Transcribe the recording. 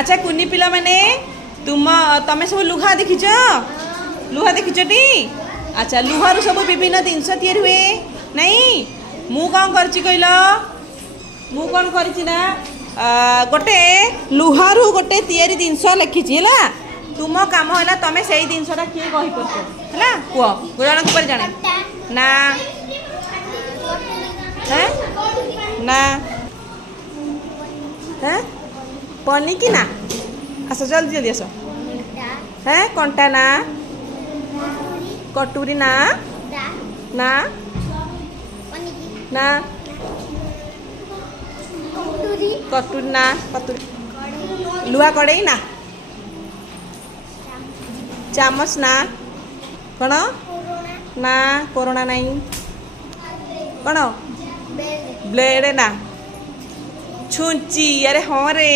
अच्छा कुनी पिला मैंने तमें सब लुहा देखिच लुहा देखिच टी अच्छा लुहारू सब विभिन्न जिनस तैयारी हुए नहीं मु कौन करची कहल मु कौन करची ना गोटे लुहारू गोटे तैयारी जिनस लिखिची है तुम काम है तुम से जिनसा किए कही पार है कह जनक पर जाने ना हैं ना हैं पनी की ना आस जल्दी जल्दी आस हैं कंटा ना कटोरी ना ना ना कटोरी ना कटोरी लुहा कड़े ना चामच ना कौन ना कोरोना नहीं कौन ब्लेड ना छुंची अरे हाँ रे।